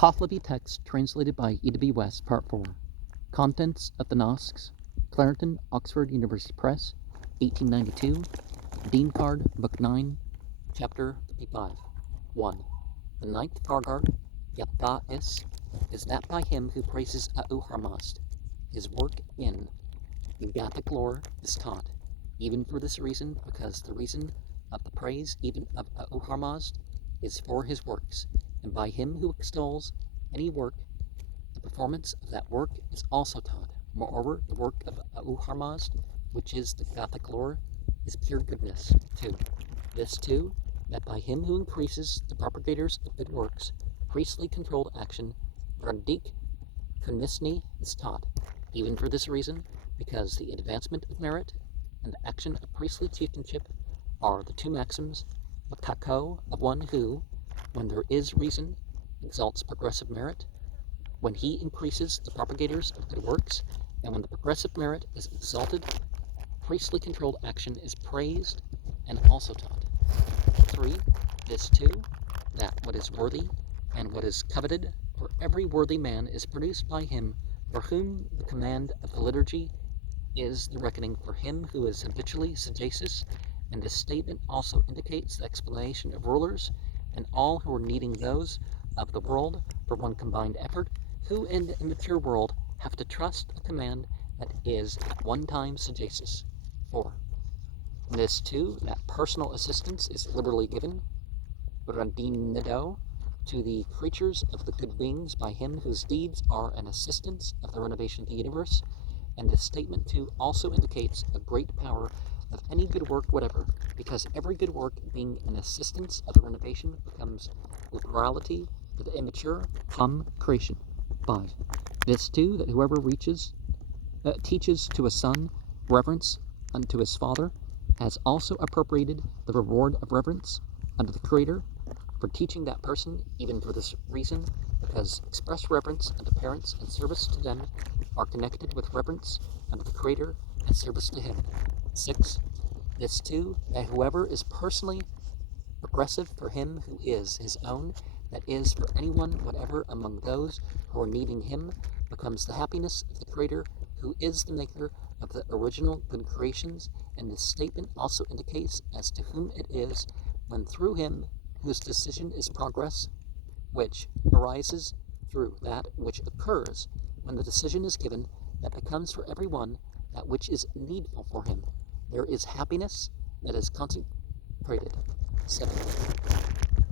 Pahlavi text translated by E.W. West, Part 4. Contents of the Nasks, Clarendon, Oxford University Press, 1892. Dinkard, Book 9, Chapter 55. 1. The ninth Fargard, Yatta is that by him who praises Auharmast. His work in the Gathic lore is taught, even for this reason, because the reason of the praise even of Auharmast is for his works, and by him who extols any work, the performance of that work is also taught. Moreover, the work of Auharmast, which is the Gothic lore, is pure goodness. 2. This too, that by him who increases the propagators of good works, priestly controlled action, Brandik Kunisni, is taught, even for this reason, because the advancement of merit and the action of priestly chieftainship are the two maxims, Makako, of one who, when there is reason, exalts progressive merit, when he increases the propagators of good works, and when the progressive merit is exalted, priestly controlled action is praised and also taught. 3. This too, that what is worthy and what is coveted for every worthy man is produced by him for whom the command of the liturgy is the reckoning for him who is habitually sagacious, and this statement also indicates the explanation of rulers and all who are needing those of the world for one combined effort, who in the immature world have to trust a command that is at one time sagacious. 4. This too, that personal assistance is liberally given, Randinido, to the creatures of the good wings by him whose deeds are an assistance of the renovation of the universe, and this statement too also indicates a great power of any good work whatever, because every good work being an assistance of the renovation becomes liberality for the immature, creation. 5. This too, that whoever teaches to a son reverence unto his father, has also appropriated the reward of reverence unto the Creator for teaching that person, even for this reason, because express reverence unto parents and service to them are connected with reverence unto the Creator and service to Him. 6. This too, that whoever is personally progressive for him who is his own, that is, for anyone whatever among those who are needing him, becomes the happiness of the Creator, who is the maker of the original good creations, and this statement also indicates as to whom it is, when through him whose decision is progress, which arises through that which occurs when the decision is given, that becomes for every one that which is needful for him. There is happiness that is consecrated. 7.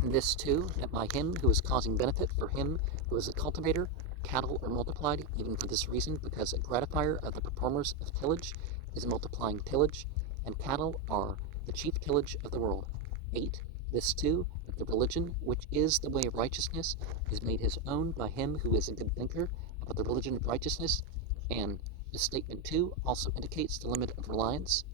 And this too, that by him who is causing benefit for him who is a cultivator, cattle are multiplied, even for this reason, because a gratifier of the performers of tillage is multiplying tillage, and cattle are the chief tillage of the world. 8. This too, that the religion, which is the way of righteousness, is made his own by him who is a good thinker about the religion of righteousness, and this statement too also indicates the limit of reliance.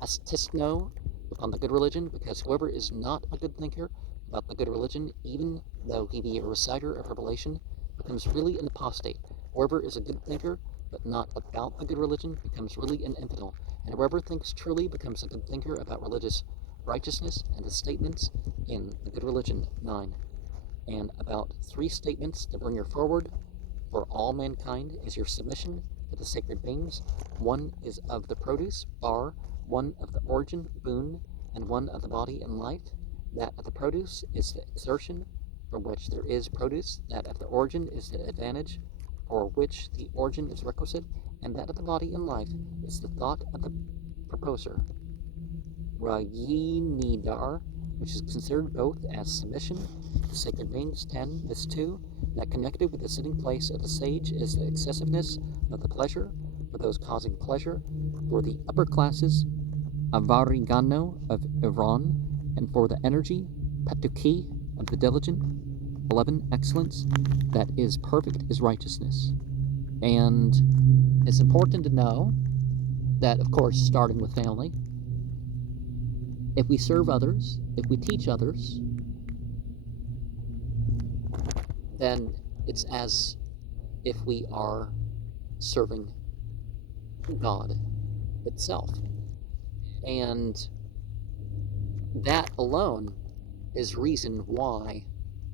Astisno upon the good religion, because whoever is not a good thinker about the good religion, even though he be a reciter of revelation, becomes really an apostate. Whoever is a good thinker but not about the good religion becomes really an infidel, and whoever thinks truly becomes a good thinker about religious righteousness, and the statements in the good religion 9. And about 3 statements to bring you forward for all mankind is your submission to the sacred beings. 1 is of the produce, 1 of the origin, boon, and 1 of the body and life. That of the produce is the exertion from which there is produce. That of the origin is the advantage for which the origin is requisite. And that of the body and life is the thought of the proposer. Rayinidar, which is considered both as submission to sacred beings. 10. This too, that connected with the sitting place of the sage is the excessiveness of the pleasure for those causing pleasure, for the upper classes, Avarigano of Iran, and for the energy, Patuki of the diligent. 11. Excellence, that is perfect is righteousness. And it's important to know that, of course, starting with family, if we serve others, if we teach others, then it's as if we are serving God itself. And that alone is reason why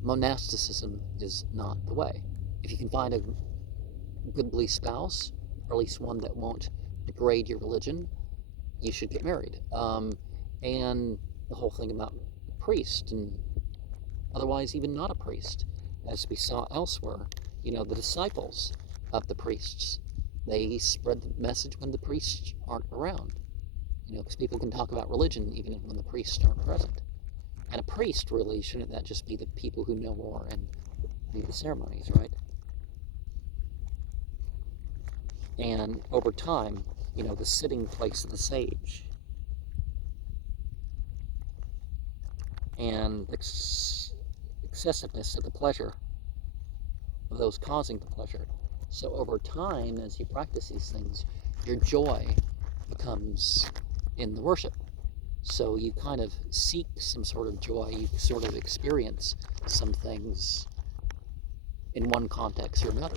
monasticism is not the way. If you can find a goodly spouse, or at least one that won't degrade your religion, you should get married. And the whole thing about priest, and otherwise even not a priest, as we saw elsewhere, the disciples of the priests, they spread the message when the priests aren't around, because people can talk about religion even when the priests aren't present. And a priest, really, shouldn't that just be the people who know more and lead the ceremonies, right? And over time, the sitting place of the sage and excessiveness of the pleasure of those causing the pleasure. So over time, as you practice these things, your joy becomes in the worship. So you kind of seek some sort of joy, you sort of experience some things in one context or another.